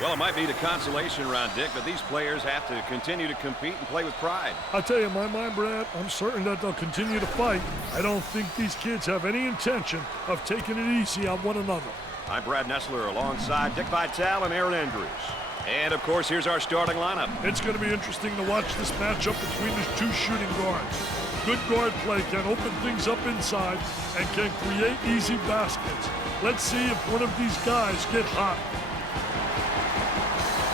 Well, it might be the consolation round, Dick, but these players have to continue to compete and play with pride. I'll tell you, in my mind, Brad, I'm certain that they'll continue to fight. I don't think these kids have any intention of taking it easy on one another. I'm Brad Nessler alongside Dick Vitale and Aaron Andrews. And, of course, here's our starting lineup. It's going to be interesting to watch this matchup between these two shooting guards. Good guard play can open things up inside and can create easy baskets. Let's see if one of these guys get hot.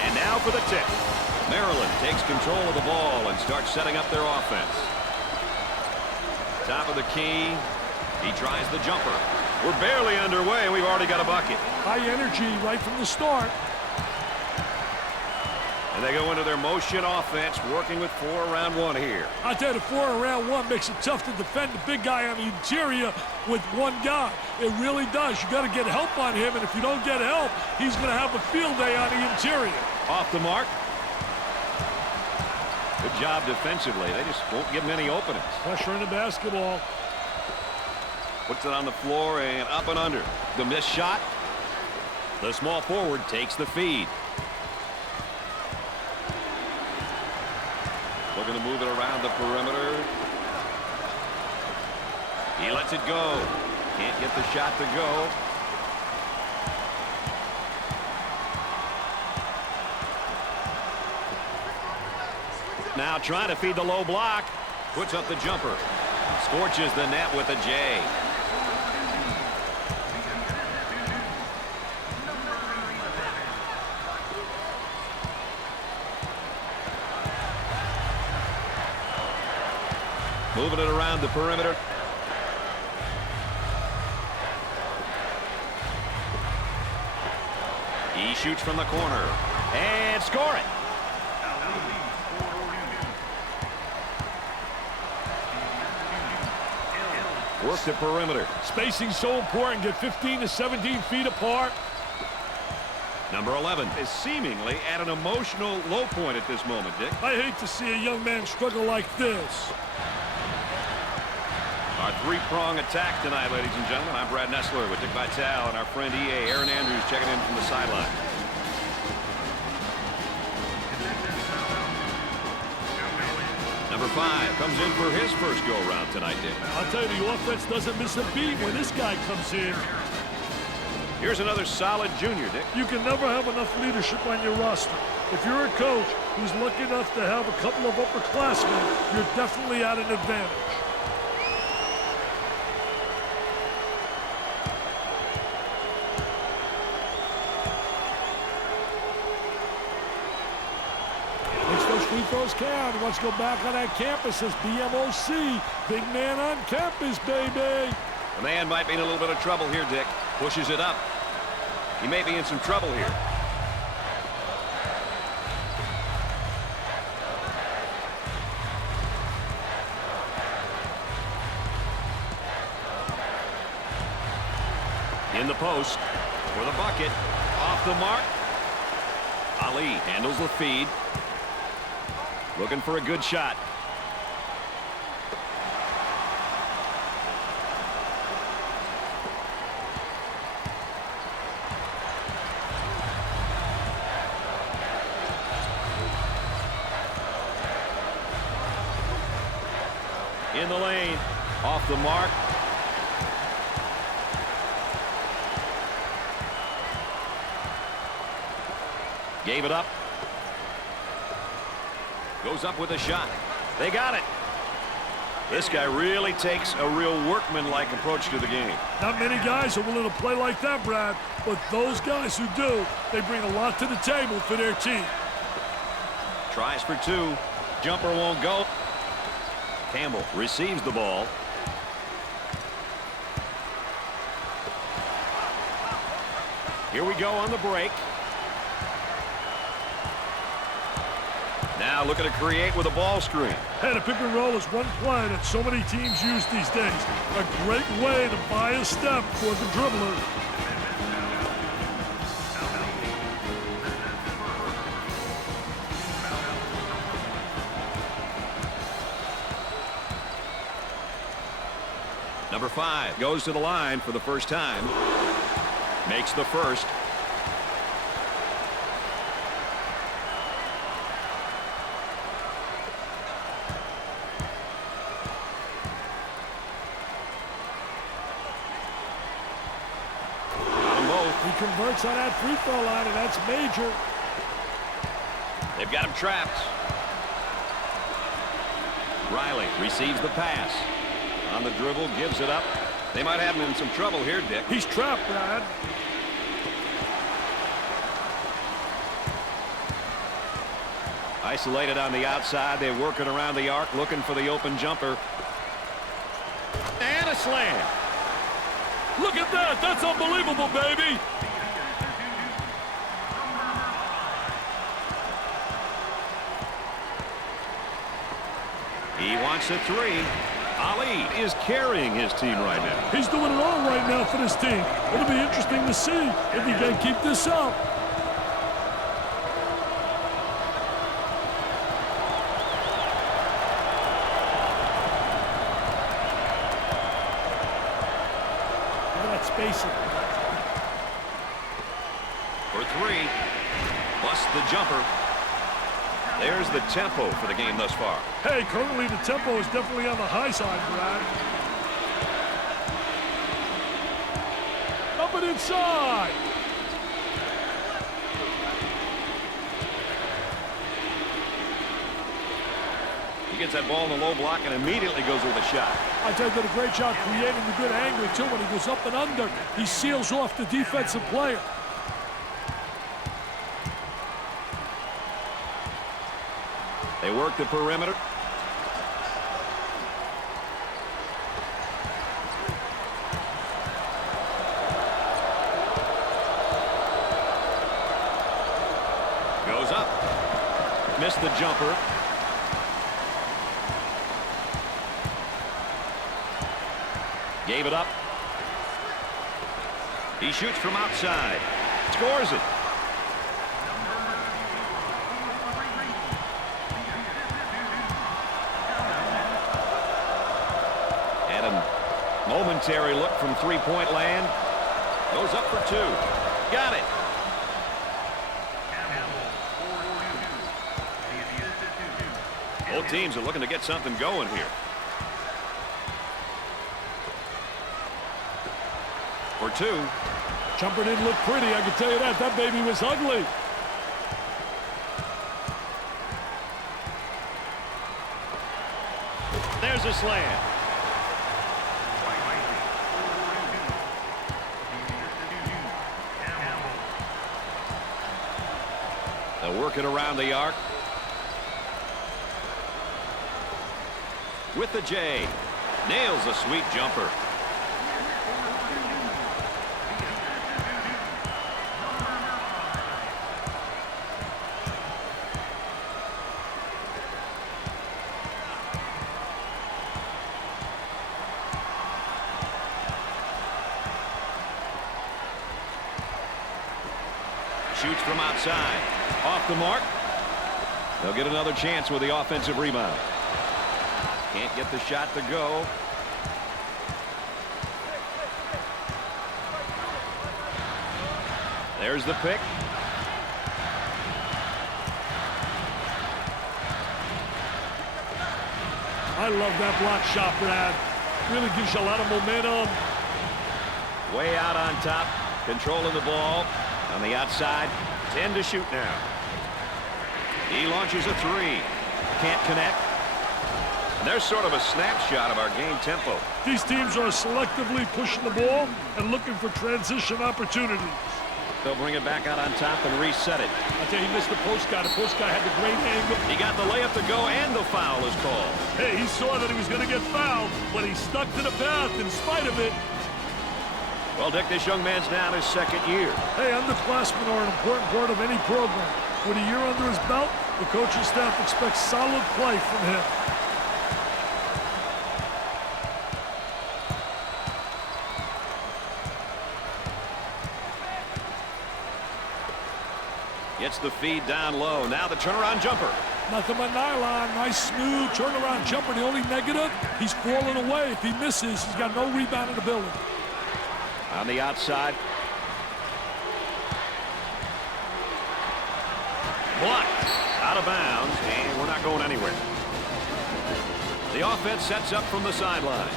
And now for the tip. Maryland takes control of the ball and starts setting up their offense. Top of the key. He tries the jumper. We're barely underway, and we've already got a bucket. High energy right from the start. And they go into their motion offense, working with 4 around 1 here. I tell you, the 4 around 1 makes it tough to defend the big guy on the interior with one guy. It really does. You got to get help on him, and if you don't get help, he's going to have a field day on the interior. Off the mark. Good job defensively. They just won't give him any openings. Pressure in the basketball. Puts it on the floor and up and under. The missed shot. The small forward takes the feed. Looking to move it around the perimeter. He lets it go. Can't get the shot to go. Now trying to feed the low block. Puts up the jumper. Scorches the net with a J. Moving it around the perimeter. He shoots from the corner and score it. Work the perimeter. Spacing so important. Get 15 to 17 feet apart. Number 11 is seemingly at an emotional low point at this moment, Dick. I hate to see a young man struggle like this. Our 3-prong attack tonight, ladies and gentlemen. I'm Brad Nessler with Dick Vitale and our friend EA, Aaron Andrews, checking in from the sideline. Number 5 comes in for his first go-around tonight, Dick. I'll tell you, the offense doesn't miss a beat when this guy comes in. Here's another solid junior, Dick. You can never have enough leadership on your roster. If you're a coach who's lucky enough to have a couple of upperclassmen, you're definitely at an advantage. Free throws count. Let's go back on that campus as BMOC. Big man on campus, baby. The man might be in a little bit of trouble here, Dick. Pushes it up. He may be in some trouble here. In the post for the bucket. Off the mark. Ali handles the feed. Looking for a good shot. In the lane. Off the mark. Gave it up. Goes up with a shot. They got it. This guy really takes a real workman-like approach to the game. Not many guys are willing to play like that, Brad. But those guys who do, they bring a lot to the table for their team. Tries for 2. Jumper won't go. Campbell receives the ball. Here we go on the break. Now looking to create with a ball screen. Hey, the pick and roll is one play that so many teams use these days. A great way to buy a step for the dribbler. Number 5 goes to the line for the first time. Makes the first. He converts on that free throw line, and that's major. They've got him trapped. Riley receives the pass. On the dribble, gives it up. They might have him in some trouble here, Dick. He's trapped, Brad. Isolated on the outside. They're working around the arc, looking for the open jumper. And a slam. Look at that. That's unbelievable, baby. He wants a three. Ali is carrying his team right now. He's doing it all right now for this team. It'll be interesting to see if he can keep this up. Look at that spacing. For three. Busts the jumper. There's the tempo for the game thus far. Hey, currently the tempo is definitely on the high side, Brad. Up and inside. He gets that ball in the low block and immediately goes with a shot. I tell you, did a great job creating a good angle, too. When he goes up and under, he seals off the defensive player. They work the perimeter. Goes up. Missed the jumper. Gave it up. He shoots from outside. Scores it. Momentary look from three-point land. Goes up for two. Got it. Both teams are looking to get something going here. For two. Jumper didn't look pretty, I can tell you that. That baby was ugly. There's a slam. They'll work it around the arc. With the J. Nails a sweet jumper. Shoots from outside. Off the mark. They'll get another chance with the offensive rebound. Can't get the shot to go. There's the pick. I love that block shot, Brad. Really gives you a lot of momentum. Way out on top. Controlling the ball. On the outside. 10 to shoot now. He launches a three. Can't connect. And there's sort of a snapshot of our game tempo. These teams are selectively pushing the ball and looking for transition opportunities. They'll bring it back out on top and reset it. I tell you, he missed the post guy. The post guy had the great angle. He got the layup to go, and the foul is called. Hey, he saw that he was going to get fouled, but he stuck to the path in spite of it. Well, Dick, this young man's now in his second year. Hey, underclassmen are an important part of any program. With a year under his belt, the coaching staff expects solid play from him. Gets the feed down low. Now the turnaround jumper. Nothing but nylon. Nice, smooth turnaround jumper. The only negative, he's falling away. If he misses, he's got no rebound ability. On the outside. Blocked. Out of bounds, and we're not going anywhere. The offense sets up from the sideline.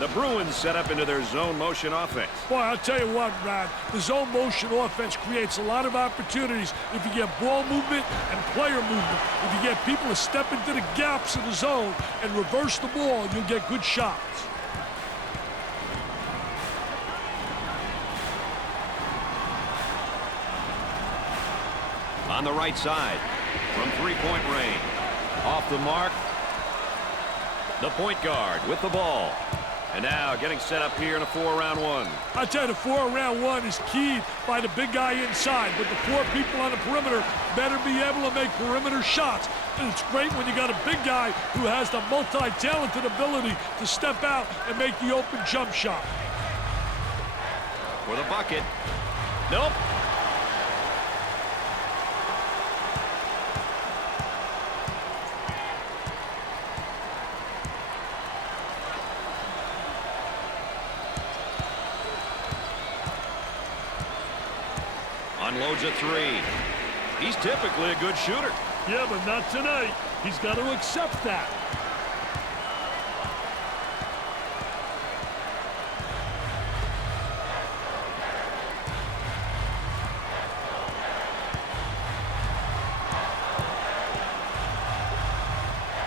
The Bruins set up into their zone motion offense. Boy, I'll tell you what, Brad, the zone motion offense creates a lot of opportunities if you get ball movement and player movement. If you get people to step into the gaps in the zone and reverse the ball, you'll get good shots. On the right side, from three-point range. Off the mark. The point guard with the ball. And now getting set up here in a 4-round one. I tell you, the 4-round one is keyed by the big guy inside, but the 4 people on the perimeter better be able to make perimeter shots. And it's great when you got a big guy who has the multi-talented ability to step out and make the open jump shot. For the bucket. Nope. Unloads a 3. He's typically a good shooter. Yeah, but not tonight. He's got to accept that.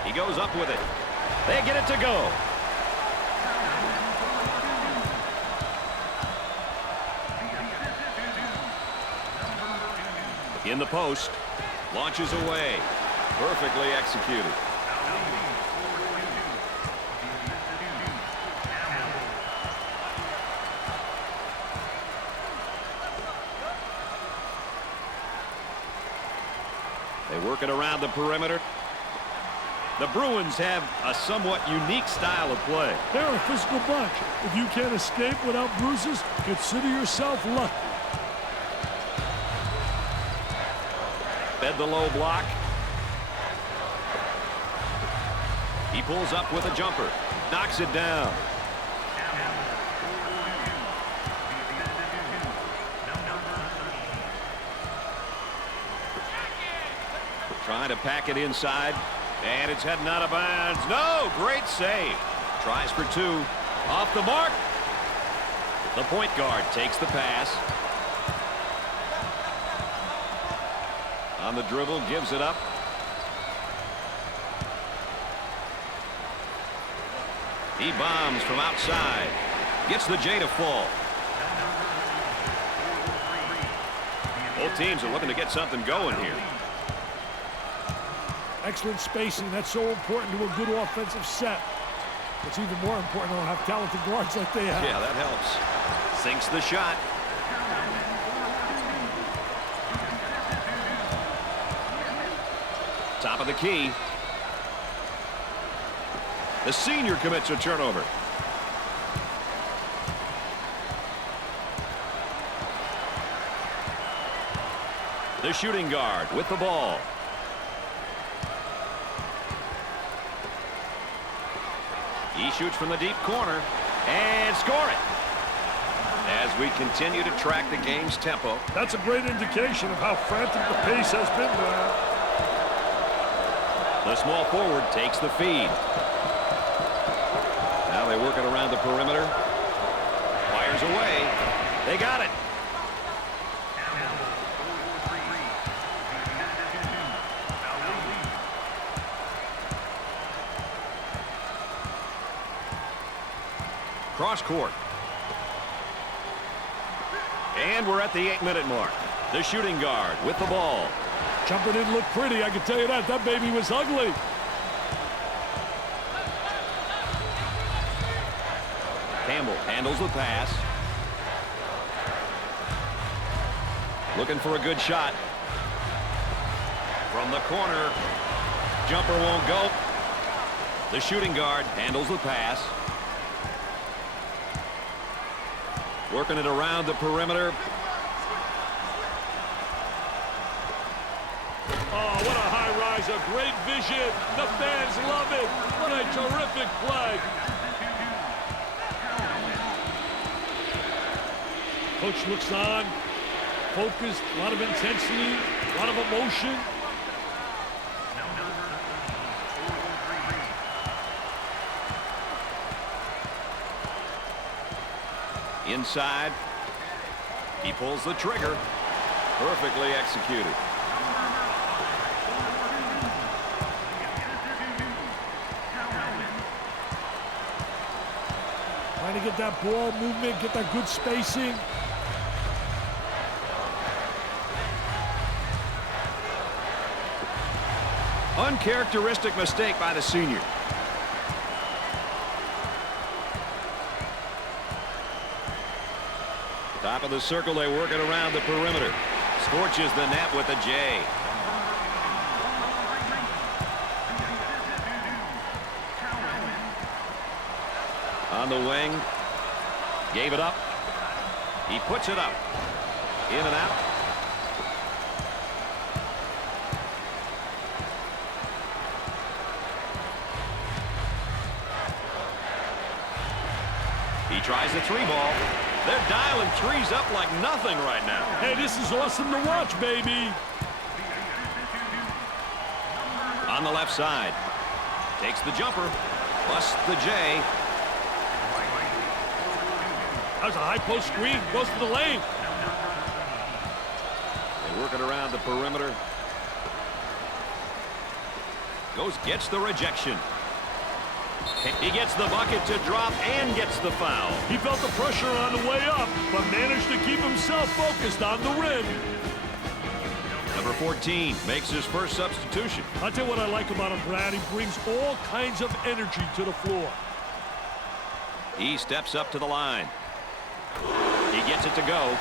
He goes up with it. They get it to go. In the post, launches away. Perfectly executed. They work it around the perimeter. The Bruins have a somewhat unique style of play. They're a physical bunch. If you can't escape without bruises, consider yourself lucky. Fed the low block. He pulls up with a jumper. Knocks it down. Trying to pack it inside. And it's heading out of bounds. No, great save. Tries for 2. Off the mark. The point guard takes the pass. On the dribble, gives it up. He bombs from outside. Gets the J to fall. Both teams are looking to get something going here. Excellent spacing. That's so important to a good offensive set. It's even more important to have talented guards like they have. Yeah, that helps. Sinks the shot. Top of the key. The senior commits a turnover. The shooting guard with the ball. He shoots from the deep corner and score it. As we continue to track the game's tempo. That's a great indication of how frantic the pace has been there. The small forward takes the feed. Now they work it around the perimeter. Fires away. They got it. Cross court. And we're at the 8-minute mark. The shooting guard with the ball. Jumper didn't look pretty, I can tell you that. That baby was ugly. Campbell handles the pass. Looking for a good shot. From the corner. Jumper won't go. The shooting guard handles the pass. Working it around the perimeter. Oh, what a high riser. Great vision. The fans love it. What a terrific play. Coach looks on. Focused. A lot of intensity. A lot of emotion. Inside. He pulls the trigger. Perfectly executed. Trying to get that ball movement, get that good spacing. Uncharacteristic mistake by the senior. Top of the circle, they work it around the perimeter. Scorches the net with a J. On the wing. Gave it up. He puts it up. In and out. He tries the three ball. They're dialing threes up like nothing right now. Hey, this is awesome to watch, baby. On the left side. Takes the jumper. Busts the J. That was a high post screen. Goes to the lane. They work it around the perimeter. Gets the rejection. He gets the bucket to drop and gets the foul. He felt the pressure on the way up, but managed to keep himself focused on the rim. Number 14 makes his first substitution. I'll tell you what I like about him, Brad. He brings all kinds of energy to the floor. He steps up to the line. He gets it to go.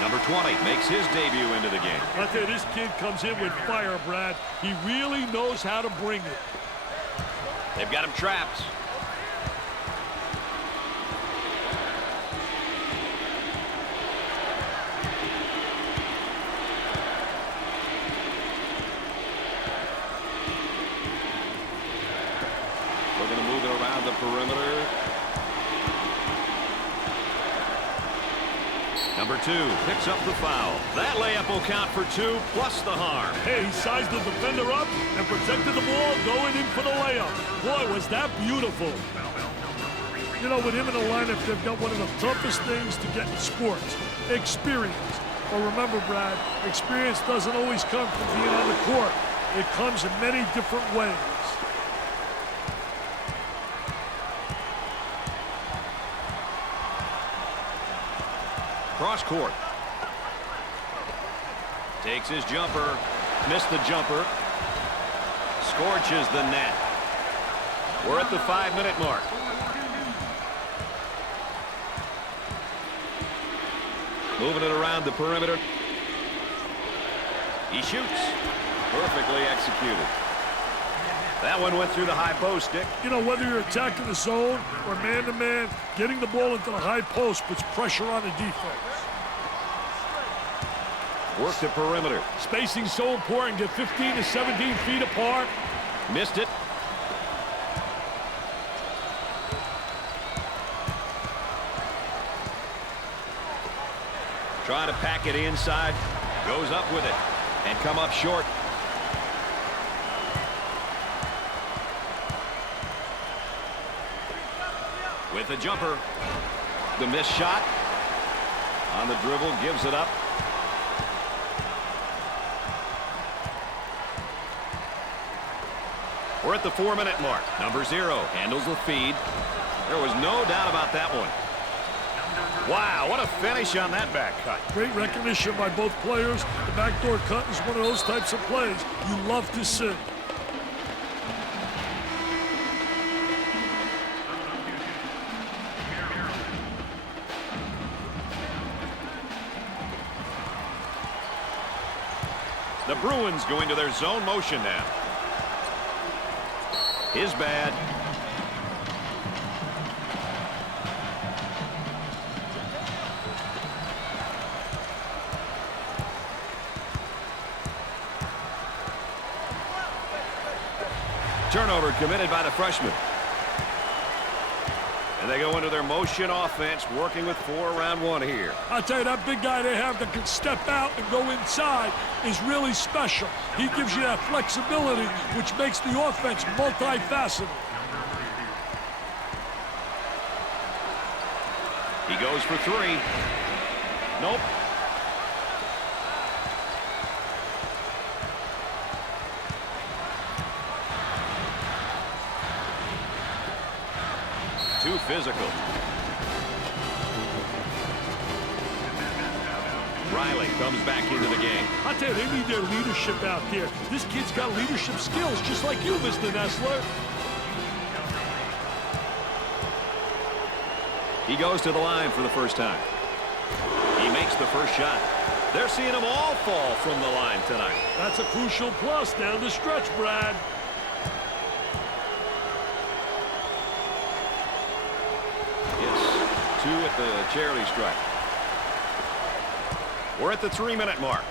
Number 20 makes his debut into the game. I'll tell you, this kid comes in with fire, Brad. He really knows how to bring it. They've got him trapped. We're going to move it around the perimeter. Number 2 picks up the foul. That layup will count for 2 plus the harm. Hey, he sized the defender up and protected the ball going in for the layup. Boy, was that beautiful. You know, with him in the lineup, they've got one of the toughest things to get in sports, experience. But remember, Brad, experience doesn't always come from being on the court. It comes in many different ways. Cross court. Takes his jumper. Missed the jumper. Scorches the net. We're at the 5-minute mark. Moving it around the perimeter. He shoots. Perfectly executed. That one went through the high post, Dick. You know, whether you're attacking the zone or man-to-man, getting the ball into the high post puts pressure on the defense. Work the perimeter. Spacing's so important. Get 15 to 17 feet apart. Missed it. Trying to pack it inside. Goes up with it. And come up short. With the jumper. The missed shot. On the dribble. Gives it up. We're at the 4-minute mark. Number 0 handles the feed. There was no doubt about that one. Wow, what a finish on that back cut. Great recognition by both players. The backdoor cut is one of those types of plays you love to see. The Bruins going to their zone motion now. Is bad. Turnover committed by the freshman. And they go into their motion offense, working with 4 around 1 here. I'll tell you, that big guy they have that can step out and go inside is really special. He gives you that flexibility, which makes the offense multifaceted. He goes for three. Nope. Too physical. Riley comes back into the game. I tell you, they need their leadership out there. This kid's got leadership skills, just like you, Mr. Nessler. He goes to the line for the first time. He makes the first shot. They're seeing them all fall from the line tonight. That's a crucial plus down the stretch, Brad. It's 2 at the charity stripe. We're at the 3-minute mark.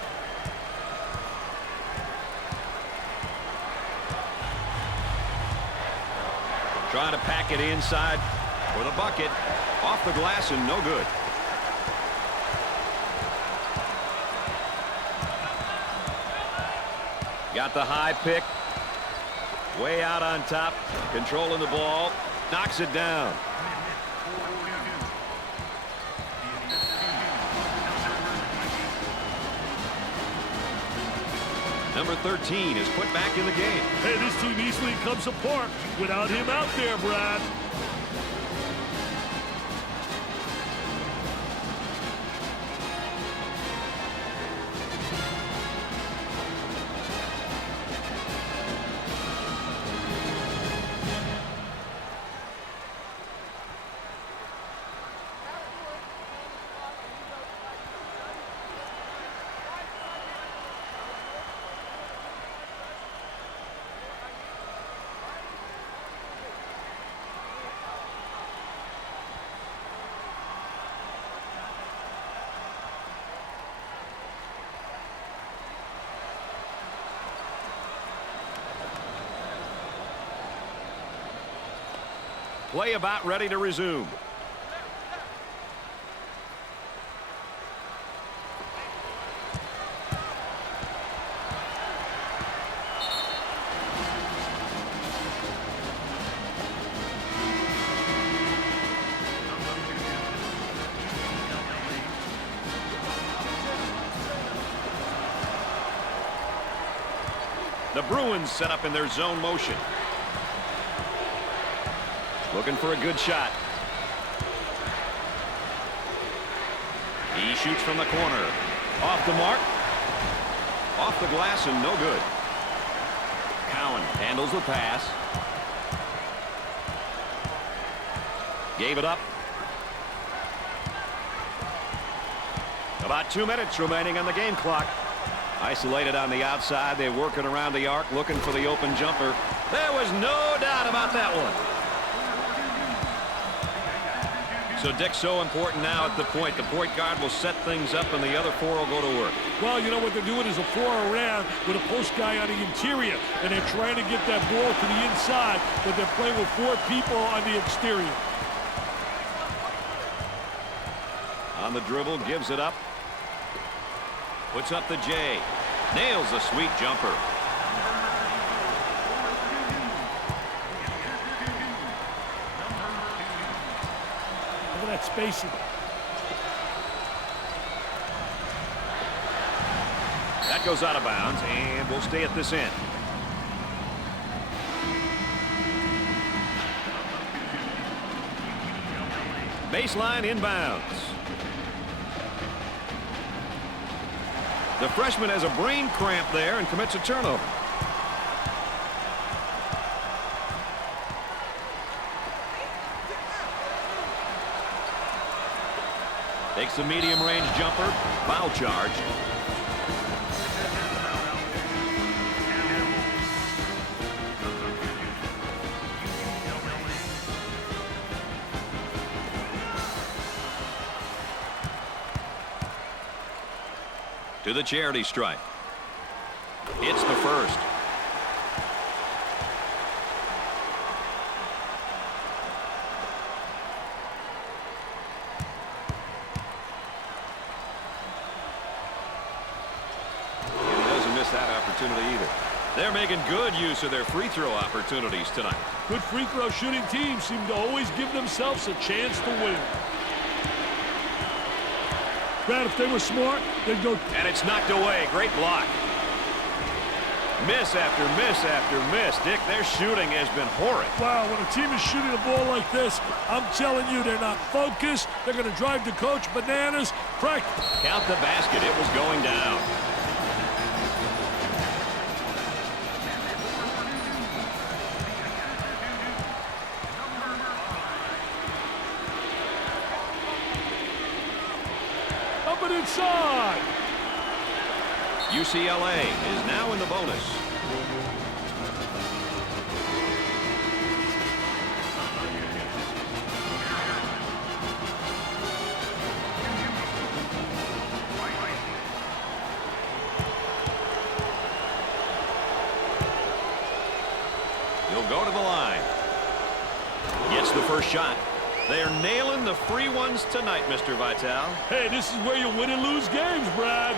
Trying to pack it inside for the bucket. Off the glass and no good. Got the high pick. Way out on top. Controlling the ball. Knocks it down. Number 13 is put back in the game. Hey, this team easily comes apart without him out there, Brad. Play about ready to resume. The Bruins set up in their zone motion. Looking for a good shot. He shoots from the corner. Off the mark. Off the glass and no good. Cowan handles the pass. Gave it up. About 2 minutes remaining on the game clock. Isolated on the outside. They're working around the arc looking for the open jumper. There was no doubt about that one. So, Dick, so important now at the point. The point guard will set things up, and the other 4 will go to work. Well, you know what they're doing is a 4 around with a post guy on the interior, and they're trying to get that ball to the inside, but they're playing with 4 people on the exterior. On the dribble, gives it up. Puts up the J. Nails a sweet jumper. That spacing. That goes out of bounds and will stay at this end. Baseline inbounds. The freshman has a brain cramp there and commits a turnover. Takes a medium-range jumper. Foul charge. To the charity stripe. It's the first. That opportunity either. They're making good use of their free throw opportunities tonight. Good free throw shooting teams seem to always give themselves a chance to win. Brad, if they were smart, they'd go. And it's knocked away. Great block. Miss after miss after miss. Dick, their shooting has been horrid. Wow, when a team is shooting the ball like this, I'm telling you, they're not focused. They're going to drive the coach bananas. Count the basket. It was going down. Up and inside. UCLA is now in the bonus. He'll go to the line. Gets the first shot. They're nailing the free ones tonight, Mr. Vitale. Hey, this is where you win and lose games, Brad.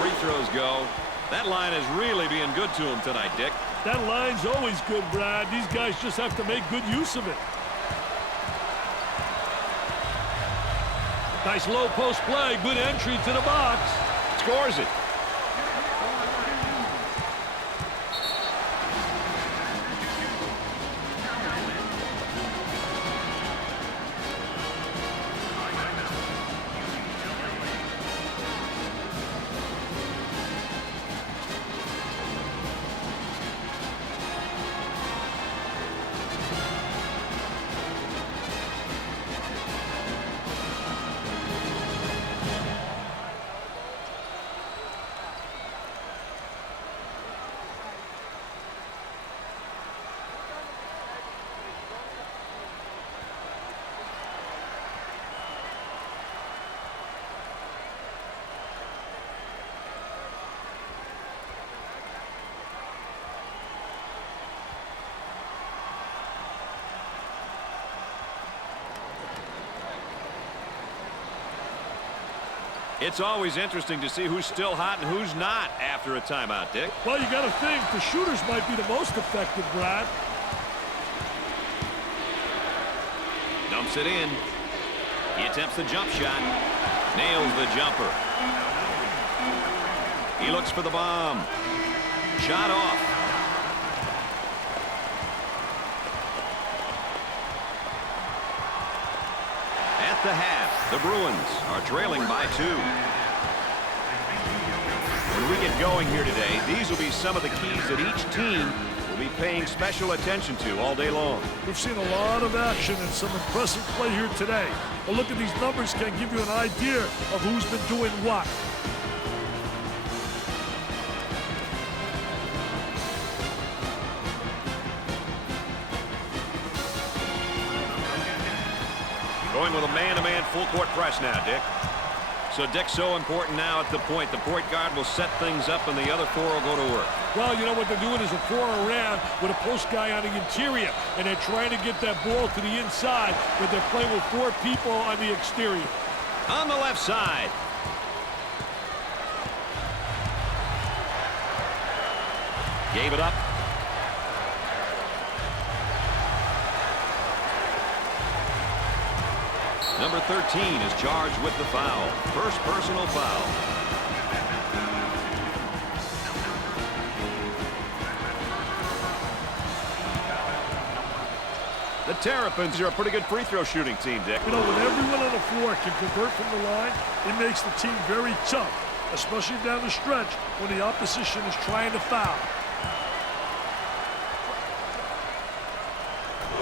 Free throws go. That line is really being good to him tonight, Dick. That line's always good, Brad. These guys just have to make good use of it. Nice low post play. Good entry to the box. Scores it. It's always interesting to see who's still hot and who's not after a timeout, Dick. Well, you got to think the shooters might be the most effective, Brad. Dumps it in. He attempts the jump shot. Nails the jumper. He looks for the bomb. Shot off. At the half, the Bruins are trailing by 2. When we get going here today, these will be some of the keys that each team will be paying special attention to all day long. We've seen a lot of action and some impressive play here today. A look at these numbers can give you an idea of who's been doing what. Going with a man-to-man full-court press now, Dick. So Dick's so important now at the point. The point guard will set things up, and the other four will go to work. Well, you know what they're doing is a 4 around with a post guy on the interior, and they're trying to get that ball to the inside, but they're playing with 4 people on the exterior. On the left side. Gave it up. Number 13 is charged with the foul. First personal foul. The Terrapins are a pretty good free throw shooting team, Dick. You know, when everyone on the floor can convert from the line, it makes the team very tough, especially down the stretch when the opposition is trying to foul.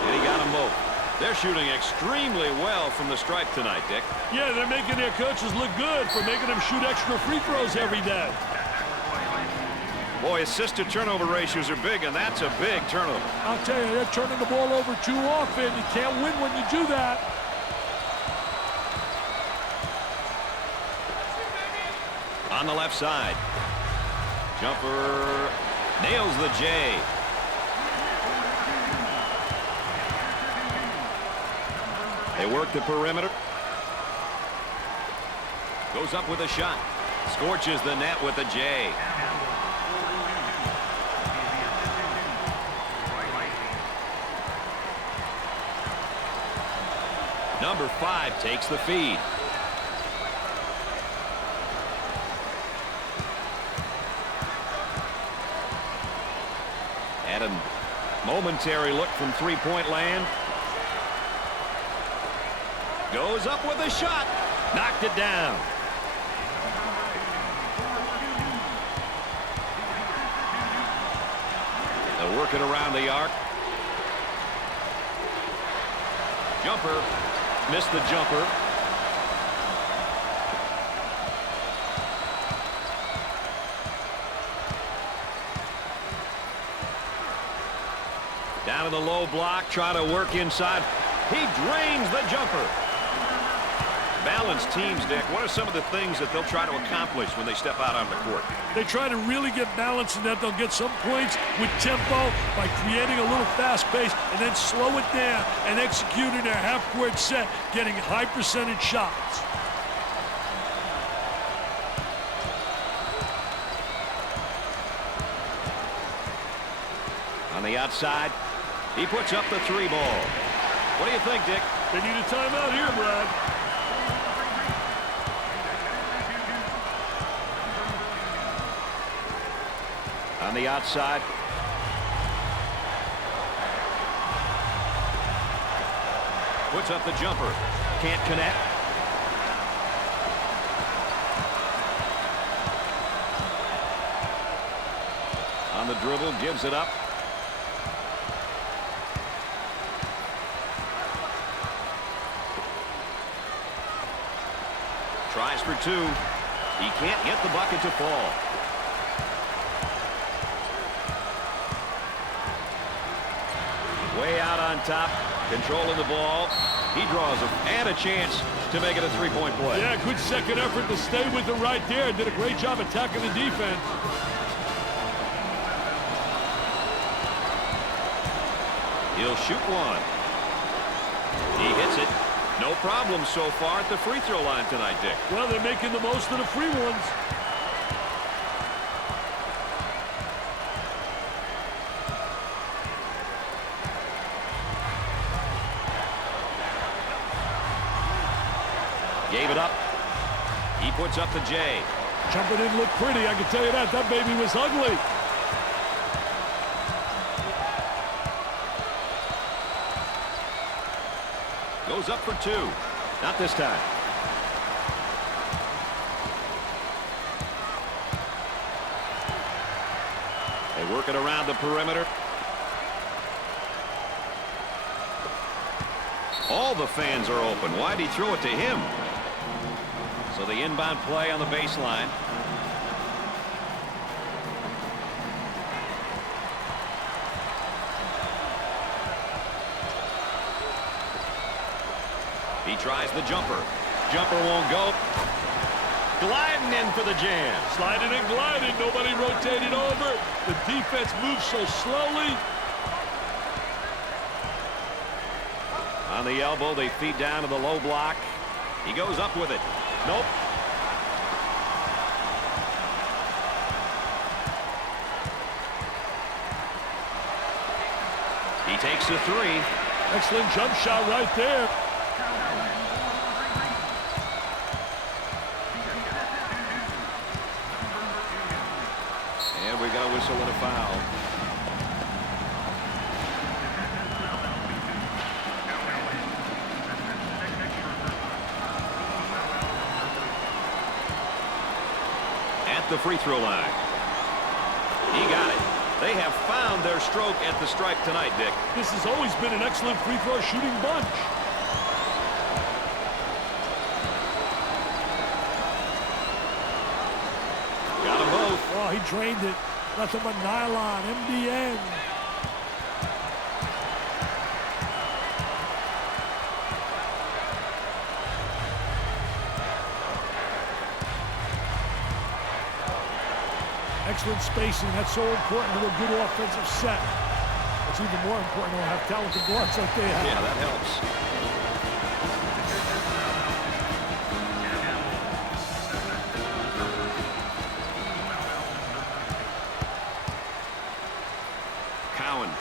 And he got them both. They're shooting extremely well from the stripe tonight, Dick. Yeah, they're making their coaches look good for making them shoot extra free throws every day. Boy, assist-to-turnover ratios are big, and that's a big turnover. I'll tell you, they're turning the ball over too often. You can't win when you do that. On the left side. Jumper nails the J. They work the perimeter. Goes up with a shot. Scorches the net with a J. Number 5 takes the feed. Had a momentary look from three-point land. Goes up with a shot. Knocked it down. They'll work it around the arc. Jumper. Missed the jumper. Down in the low block, try to work inside. He drains the jumper. Balanced teams, Dick. What are some of the things that they'll try to accomplish when they step out on the court? They try to really get balance in that. They'll get some points with tempo by creating a little fast pace and then slow it down and executing their half-court set, getting high percentage shots. On the outside, he puts up the 3 ball. What do you think, Dick? They need a timeout here, Brad. On the outside. Puts up the jumper. Can't connect. On the dribble, gives it up. Tries for 2. He can't get the bucket to fall. Way out on top, controlling the ball. He draws and a chance to make it a 3-point play. Yeah, good second effort to stay with it right there. Did a great job attacking the defense. He'll shoot 1. He hits it. No problem so far at the free throw line tonight, Dick. Well, they're making the most of the free ones. Gave it up. He puts up the J. Jumper didn't look pretty, I can tell you that. That baby was ugly. Goes up for 2. Not this time. They work it around the perimeter. All the fans are open. Why'd he throw it to him? So the inbound play on the baseline. He tries the jumper. Jumper won't go. Gliding in for the jam. Sliding and gliding. Nobody rotated over. The defense moves so slowly. On the elbow, they feed down to the low block. He goes up with it. Nope. He takes the 3. Excellent jump shot right there. And we got a whistle and a foul. At the free throw line. He got it. They have found their stroke at the stripe tonight, Dick. This has always been an excellent free throw shooting bunch. Got them both. Oh, he drained it. Nothing but nylon, MDN. Excellent spacing. That's so important to a good offensive set. It's even more important to have talented guards like they have. Yeah, that helps.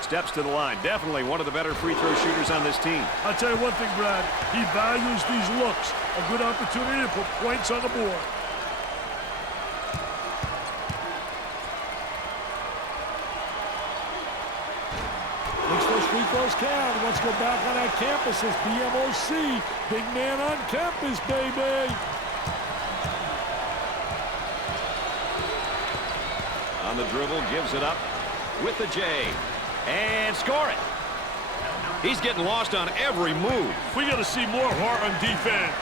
Steps to the line. Definitely one of the better free throw shooters on this team. I'll tell you one thing, Brad. He values these looks. A good opportunity to put points on the board. Makes those free throws count. Let's go back on that campus as BMOC. Big man on campus, baby. On the dribble, gives it up with the J. And score it. He's getting lost on every move. We got to see more heart on defense.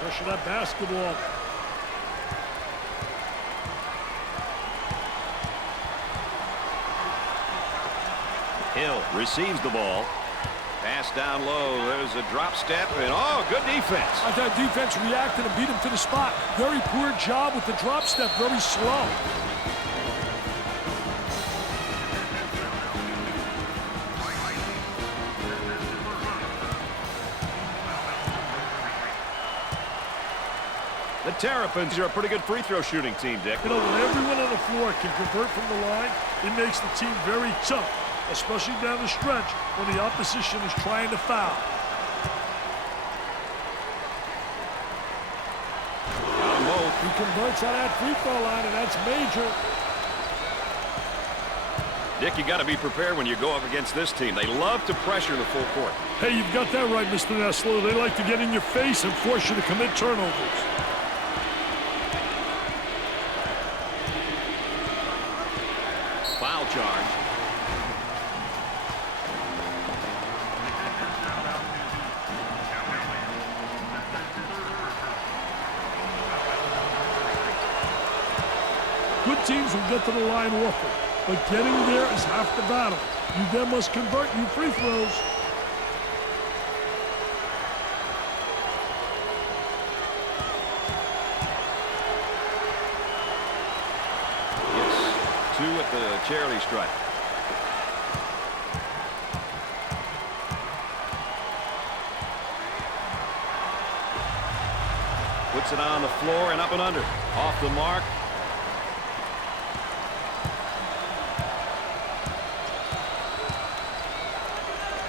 Pressure that basketball. Hill receives the ball. Pass down low. There's a drop step. And, oh, good defense. I thought defense reacted and beat him to the spot. Very poor job with the drop step. Very slow. The Terrapins are a pretty good free throw shooting team, Dick. You know, when everyone on the floor can convert from the line, it makes the team very tough, especially down the stretch when the opposition is trying to foul. He converts on that free throw line, and that's major. Dick, you got to be prepared when you go up against this team. They love to pressure the full court. Hey, you've got that right, Mr. Nessler. They like to get in your face and force you to commit turnovers. Foul charge. Good teams will get to the line often, but getting there is half the battle. You then must convert your free throws. Yes, 2 at the charity stripe. Puts it on the floor and up and under. Off the mark.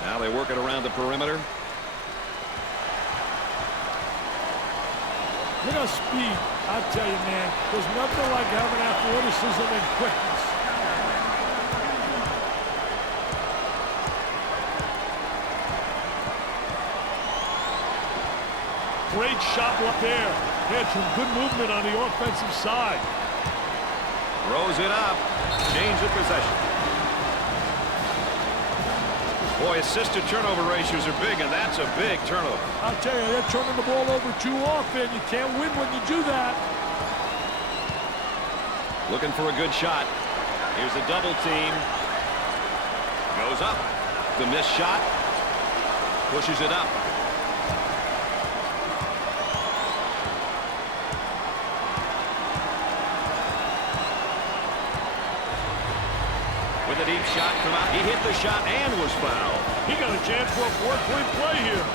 Now they work it around the perimeter. Look at speed. I'll tell you, man, there's nothing like having athleticism and quickness. Great shot up there. He had some good movement on the offensive side. Throws it up. Change of possession. Boy, assist-to-turnover ratios are big, and that's a big turnover. I'll tell you, they're turning the ball over too often. You can't win when you do that. Looking for a good shot. Here's a double team. Goes up. The missed shot. Pushes it up. With a deep shot come out. He hit the shot and was fouled. He got a chance for a 4-point play here.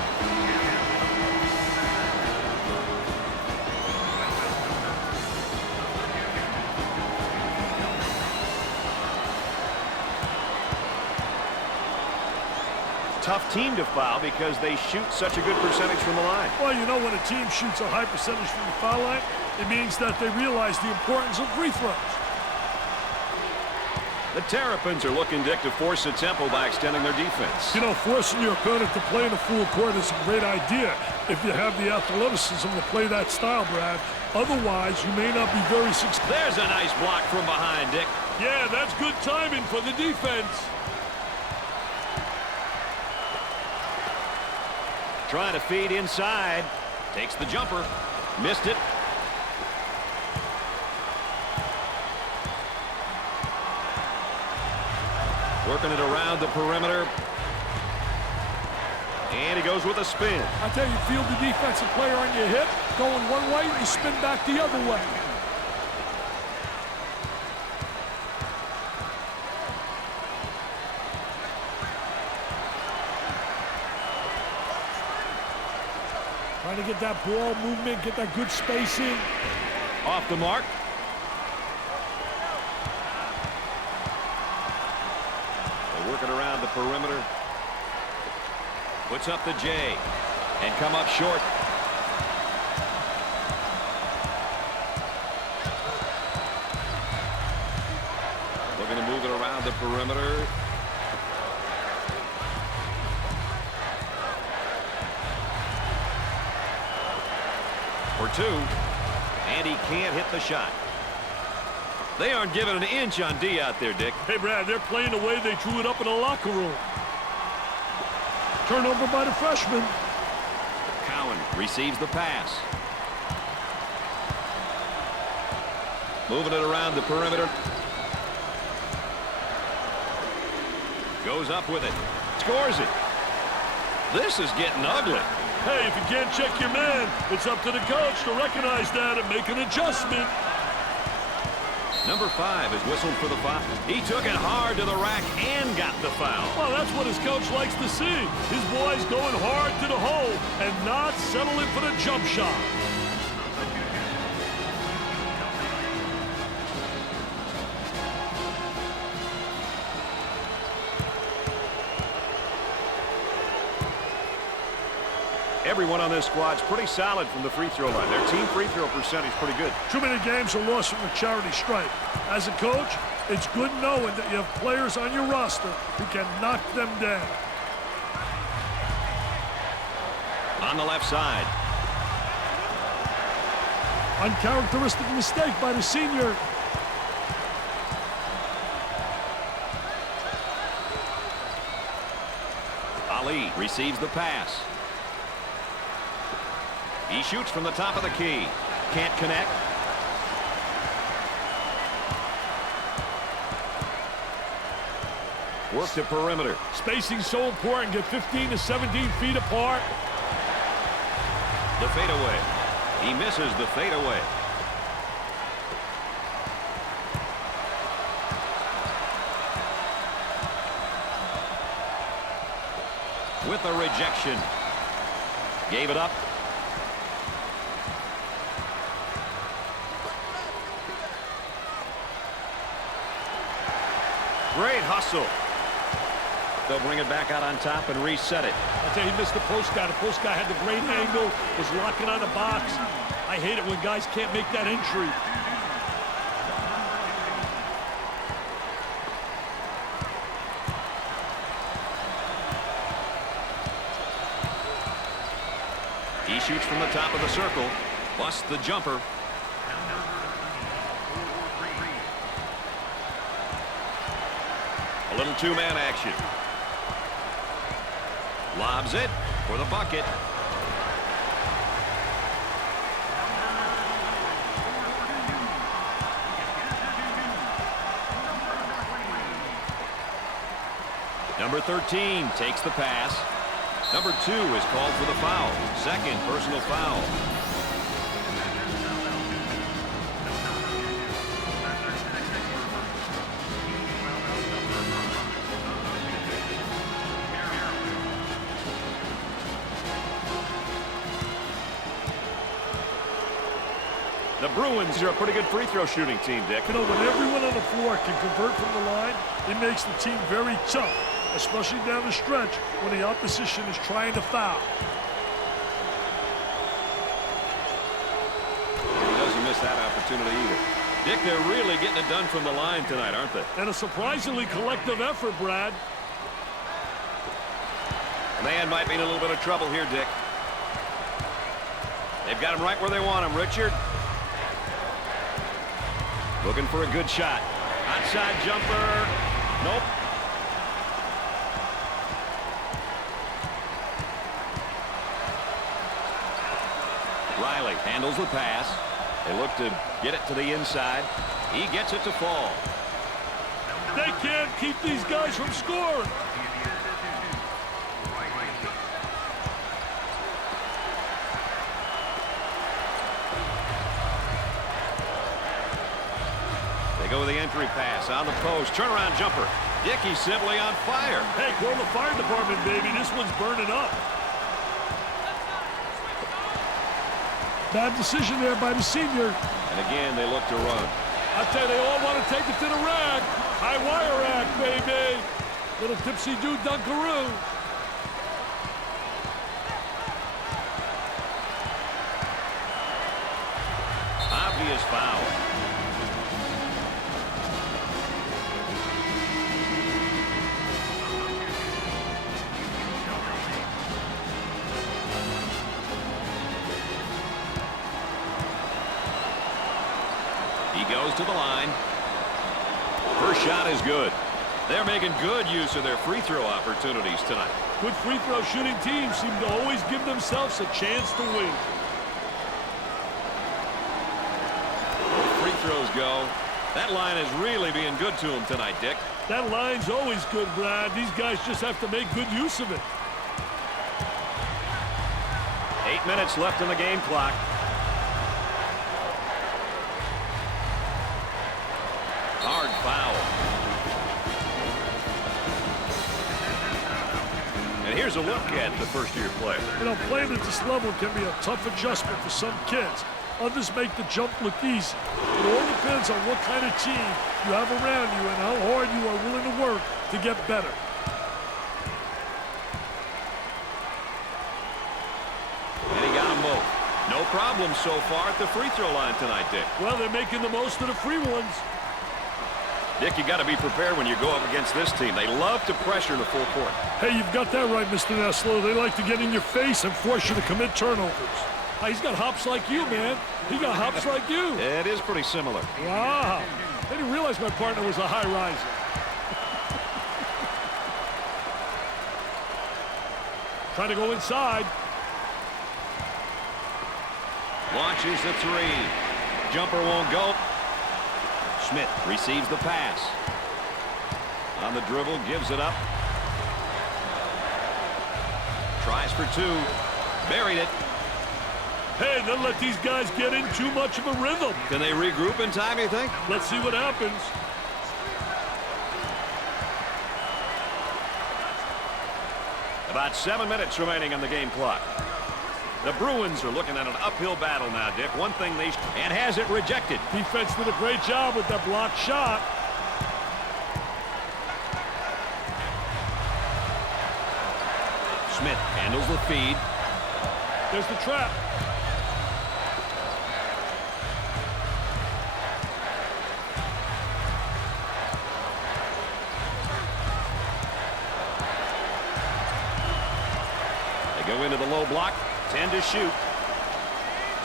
Tough team to foul because they shoot such a good percentage from the line. Well, you know, when a team shoots a high percentage from the foul line, it means that they realize the importance of free throws. The Terrapins are looking, Dick, to force a tempo by extending their defense. You know, forcing your opponent to play in a full court is a great idea if you have the athleticism to play that style, Brad. Otherwise, you may not be very successful. There's a nice block from behind, Dick. Yeah, that's good timing for the defense. Trying to feed inside. Takes the jumper. Missed it. Working it around the perimeter. And he goes with a spin. I tell you, field the defensive player on your hip, going one way, you spin back the other way. Trying to get that ball movement, get that good spacing. Off the mark. They work it around the perimeter. Puts up the J and come up short. Looking to move it around the perimeter. For two, and he can't hit the shot. They aren't giving an inch on D out there, Dick. Hey, Brad, they're playing the way they drew it up in the locker room. Turnover by the freshman. Cowan receives the pass. Moving it around the perimeter. Goes up with it. Scores it. This is getting ugly. Hey, if you can't check your man, it's up to the coach to recognize that and make an adjustment. Number 5 is whistled for the foul. He took it hard to the rack and got the foul. Well, that's what his coach likes to see. His boys going hard to the hole and not settling for the jump shot. Everyone on this squad's pretty solid from the free throw line. Their team free throw percentage is pretty good. Too many games are lost from the charity stripe. As a coach, it's good knowing that you have players on your roster who can knock them down. On the left side. Uncharacteristic mistake by the senior. Ali receives the pass. He shoots from the top of the key. Can't connect. Work the perimeter. Spacing's so important. Get 15 to 17 feet apart. The fadeaway. He misses the fadeaway. With a rejection. Gave it up. Great hustle. They'll bring it back out on top and reset it. I tell you, he missed the post guy. The post guy had the great angle, was locking on the box. I hate it when guys can't make that entry. He shoots from the top of the circle. Busts the jumper. A little two-man action. Lobs it for the bucket. Number 13 takes the pass. Number 2 is called for the foul. Second personal foul. The Bruins are a pretty good free throw shooting team, Dick. You know, when everyone on the floor can convert from the line, it makes the team very tough, especially down the stretch when the opposition is trying to foul. He doesn't miss that opportunity either. Dick, they're really getting it done from the line tonight, aren't they? And a surprisingly collective effort, Brad. Man might be in a little bit of trouble here, Dick. They've got him right where they want him, Richard. Looking for a good shot. Outside jumper. Nope. Riley handles the pass. They look to get it to the inside. He gets it to fall. They can't keep these guys from scoring. Go with the entry pass on the post. Turnaround jumper. Dickey's simply on fire. Hey, call the fire department, baby. This one's burning up. Bad decision there by the senior. And again, they look to run. I tell you, they all want to take it to the rack. High wire rack, baby. Little dipsy-do dunkaroo. Obvious foul. He goes to the line. First shot is good. They're making good use of their free throw opportunities tonight. Good free throw shooting teams seem to always give themselves a chance to win. Free throws go. That line is really being good to him tonight, Dick. That line's always good, Brad. These guys just have to make good use of it. 8 minutes left in the game clock. Hard foul. And here's a look at the first-year player. You know, playing at this level can be a tough adjustment for some kids. Others make the jump look easy. It all depends on what kind of team you have around you and how hard you are willing to work to get better. And he got them both. No problem so far at the free throw line tonight, Dick. Well, they're making the most of the free ones. Dick, you got to be prepared when you go up against this team. They love to pressure the full court. Hey, you've got that right, Mr. Nessler. They like to get in your face and force you to commit turnovers. He's got hops like you, man. He got hops like you. It is pretty similar. Wow. I didn't realize my partner was a high riser. Trying to go inside. Launches the three. Jumper won't go. Smith receives the pass. On the dribble, gives it up. Tries for two. Buried it. Hey, don't let these guys get in too much of a rhythm. Can they regroup in time, you think? Let's see what happens. About 7 minutes remaining on the game clock. The Bruins are looking at an uphill battle now, Dick. One thing they... and has it rejected. Defense did a great job with that blocked shot. Smith handles the feed. There's the trap. They go into the low block. 10 to shoot.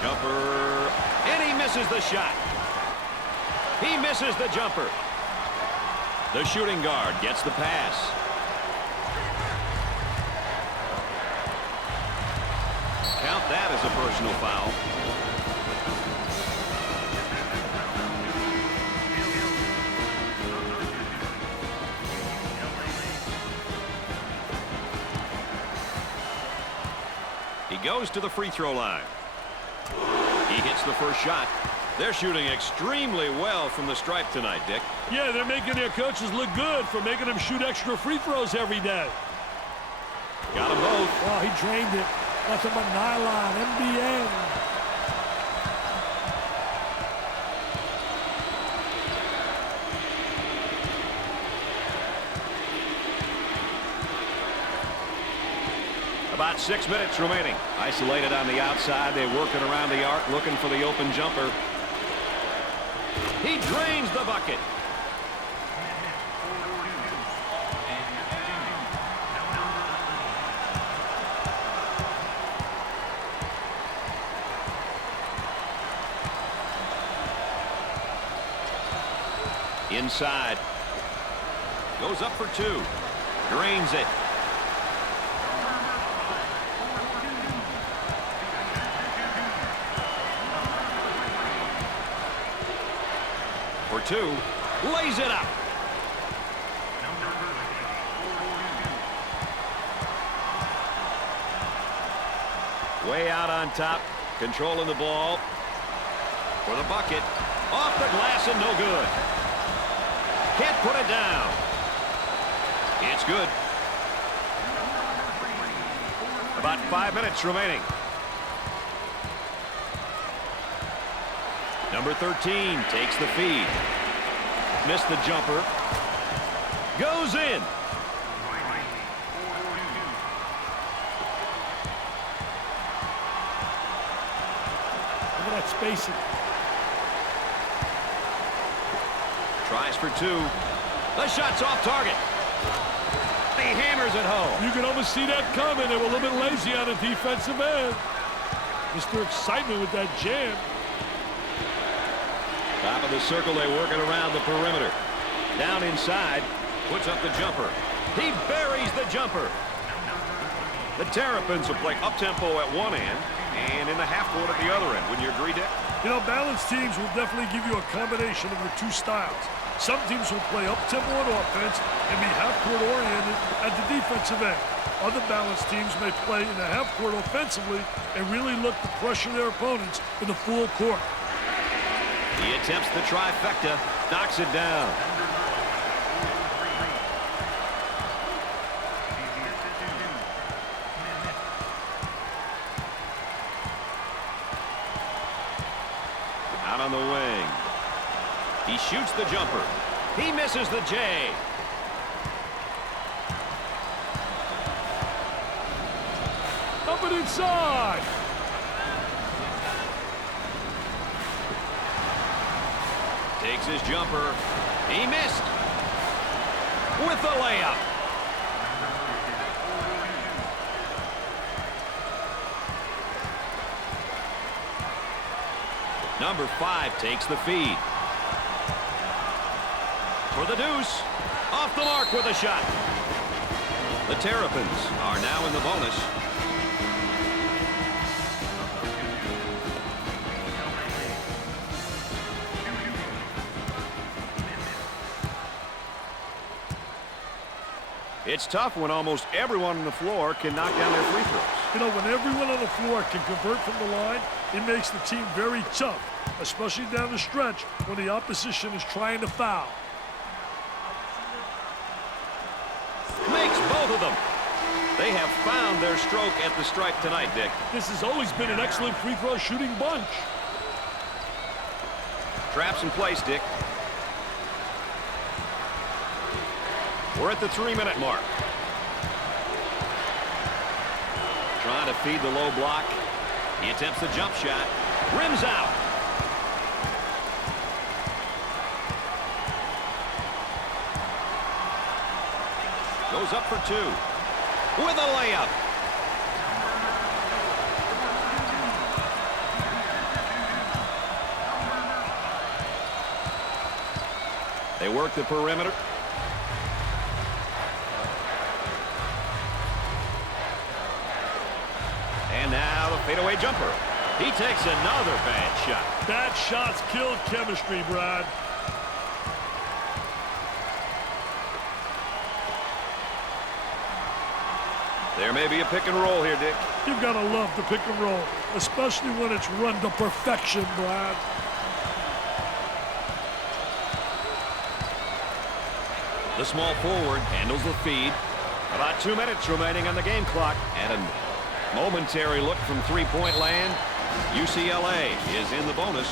Jumper. And he misses the shot. He misses the jumper. The shooting guard gets the pass. Count that as a personal foul. He goes to the free throw line. He hits the first shot. They're shooting extremely well from the stripe tonight, Dick. Yeah, they're making their coaches look good for making them shoot extra free throws every day. Got them both. Oh, he drained it. Nothing but nylon, MBN. About 6 minutes remaining. Isolated on the outside. They're working around the arc, looking for the open jumper. He drains the bucket. Inside. Goes up for two. Drains it. For two. Lays it up. Way out on top. Controlling the ball. For the bucket. Off the glass and no good. Can't put it down. It's good. About 5 minutes remaining. Number 13 takes the feed. Missed the jumper. Goes in. that spacing. Tries for two. The shot's off target. He hammers it home. You can almost see that coming. They were a little bit lazy on the defensive end. Mr. Excitement with that jam. Top of the circle, they work it around the perimeter. Down inside, puts up the jumper. He buries the jumper. The Terrapins will play up-tempo at one end and in the half-court at the other end. Would you agree, Dick? You know, balanced teams will definitely give you a combination of the two styles. Some teams will play up-tempo on offense and be half-court oriented at the defensive end. Other balanced teams may play in the half-court offensively and really look to pressure their opponents in the full court. He attempts the trifecta, knocks it down. Out on the wing. He shoots the jumper. He misses the J. Up and inside. Takes his jumper. He missed. With the layup. Number 5 takes the feed. For the deuce. Off the mark with a shot. The Terrapins are now in the bonus. It's tough when almost everyone on the floor can knock down their free throws. You know, when everyone on the floor can convert from the line, it makes the team very tough, especially down the stretch when the opposition is trying to foul. Makes both of them. They have found their stroke at the stripe tonight, Dick. This has always been an excellent free throw shooting bunch. Traps in place, Dick. We're at the 3-minute mark. Trying to feed the low block. He attempts the jump shot. Rims out. Goes up for two. With a layup. They work the perimeter. And now the fadeaway jumper. He takes another bad shot. Bad shots killed chemistry, Brad. There may be a pick and roll here, Dick. You've got to love the pick and roll, especially when it's run to perfection, Brad. The small forward handles the feed. About 2 minutes remaining on the game clock. And a momentary look from three-point land. UCLA is in the bonus.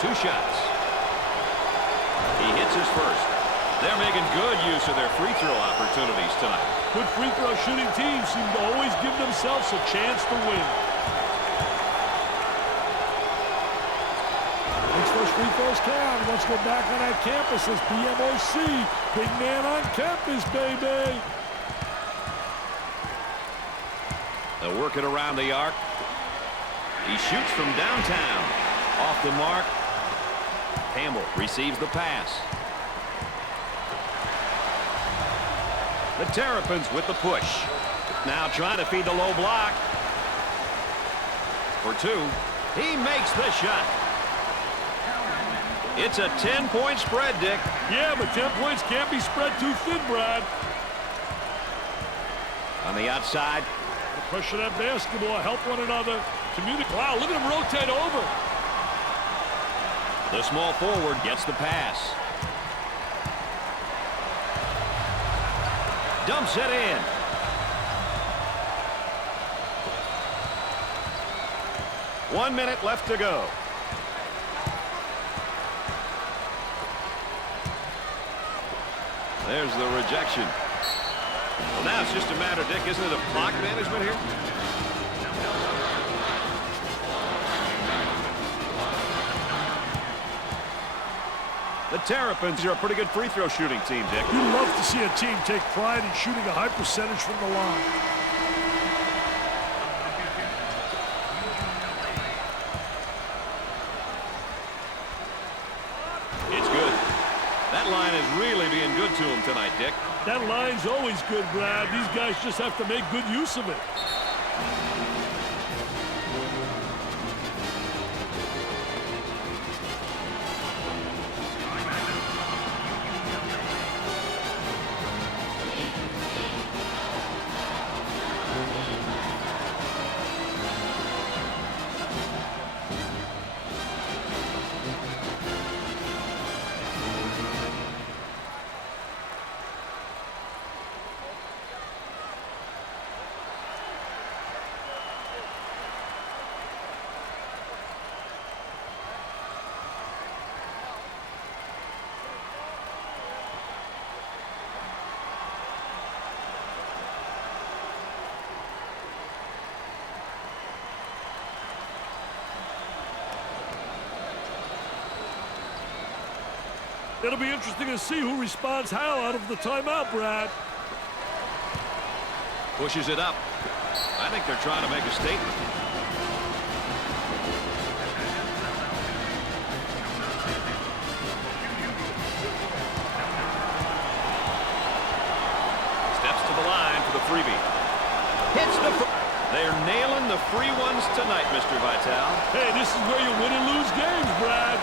Two shots. He hits his first. They're making good use of their free throw opportunities tonight. Good free throw shooting teams seem to always give themselves a chance to win. Makes those free throws count. Let's go back on that campus as BMOC. Big man on campus, baby. They'll work it around the arc. He shoots from downtown. Off the mark. Campbell receives the pass. The Terrapins with the push. Now trying to feed the low block. For two. He makes the shot. It's a 10-point spread, Dick. Yeah, but 10 points can't be spread too thin, Brad. On the outside. Pressure that basketball, help one another. Communicate. Wow, look at him rotate over. The small forward gets the pass. Dumps it in. One minute left to go. There's the rejection. Well, now it's just a matter, Dick, isn't it, of clock management here? The Terrapins are a pretty good free throw shooting team, Dick. You love to see a team take pride in shooting a high percentage from the line. It's good. That line is really being good to him tonight, Dick. That line's always good, Brad. These guys just have to make good use of it. It'll be interesting to see who responds how out of the timeout, Brad. Pushes it up. I think they're trying to make a statement. Steps to the line for the freebie. Hits the... They're nailing the free ones tonight, Mr. Vitale. Hey, this is where you win and lose games, Brad.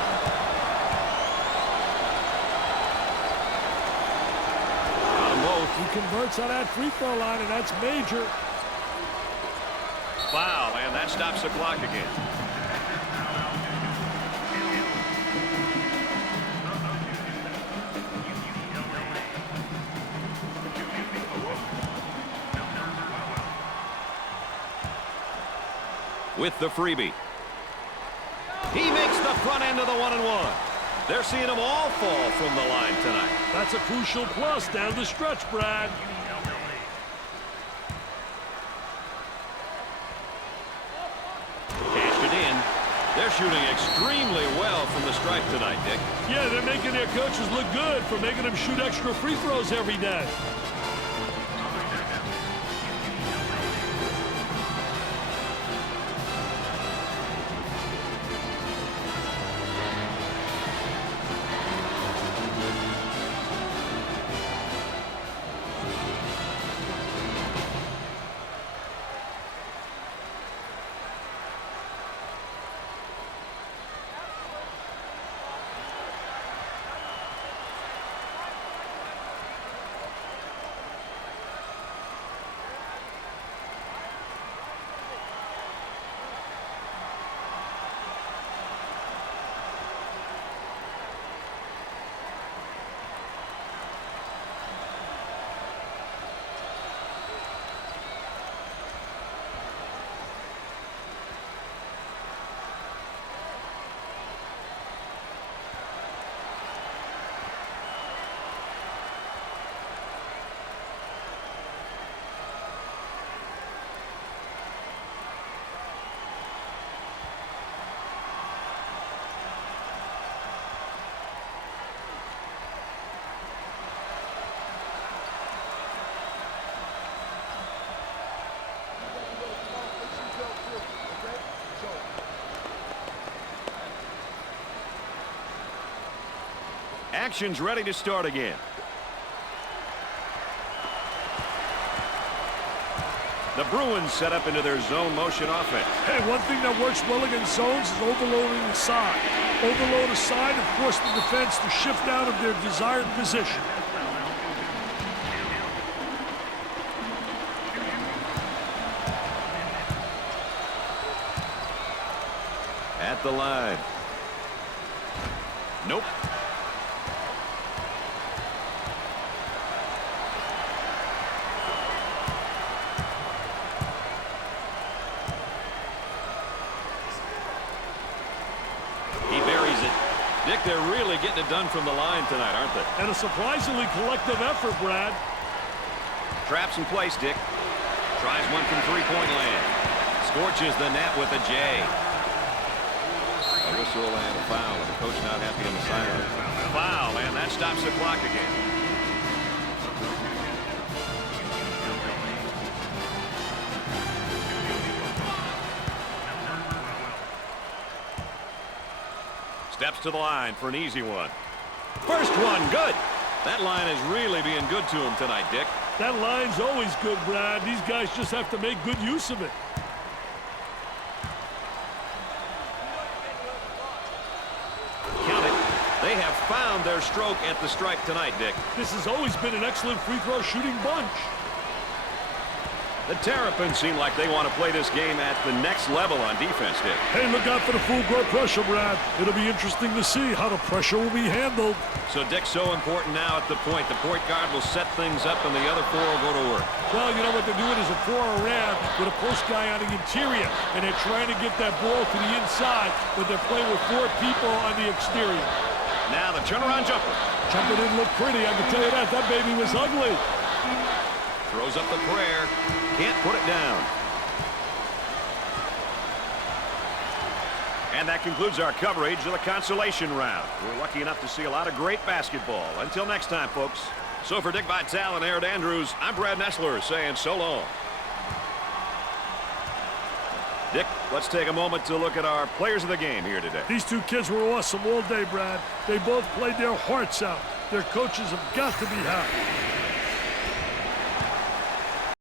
He converts on that free throw line, and that's major. Foul, and that stops the clock again. With the freebie. He makes the front end of the 1-and-1. They're seeing them all fall from the line tonight. That's a crucial plus down the stretch, Brad. Cashed it in. They're shooting extremely well from the stripe tonight, Dick. Yeah, they're making their coaches look good for making them shoot extra free throws every day. Action's ready to start again. The Bruins set up into their zone motion offense. Hey, one thing that works well against zones is overloading the side. Overload a side and force the defense to shift out of their desired position. At the line. Nope. He buries it. Dick, like they're really getting it done from the line tonight, aren't they? And a surprisingly collective effort, Brad. Traps in place, Dick. Tries one from three-point land. Scorches the net with a J. A whistle and a foul, and the coach not happy on the sideline. Foul, and that stops the clock again. Steps to the line for an easy one. First one, good. That line is really being good to him tonight, Dick. That line's always good, Brad. These guys just have to make good use of it. Count it. They have found their stroke at the stripe tonight, Dick. This has always been an excellent free throw shooting bunch. The Terrapins seem like they want to play this game at the next level on defense, Dick. Hey, look out for the full court pressure, Brad. It'll be interesting to see how the pressure will be handled. So, Dick, so important now at the point. The point guard will set things up, and the other four will go to work. Well, you know what they're doing is a four around with a post guy on the interior, and they're trying to get that ball to the inside, but they're playing with four people on the exterior. Now the turnaround jumper. Jumper didn't look pretty, I can tell you that. That baby was ugly. Throws up the prayer. Can't put it down. And that concludes our coverage of the consolation round. We're lucky enough to see a lot of great basketball. Until next time, folks. So for Dick Vitale and Aaron Andrews, I'm Brad Nessler saying so long. Dick, let's take a moment to look at our players of the game here today. These two kids were awesome all day, Brad. They both played their hearts out. Their coaches have got to be happy.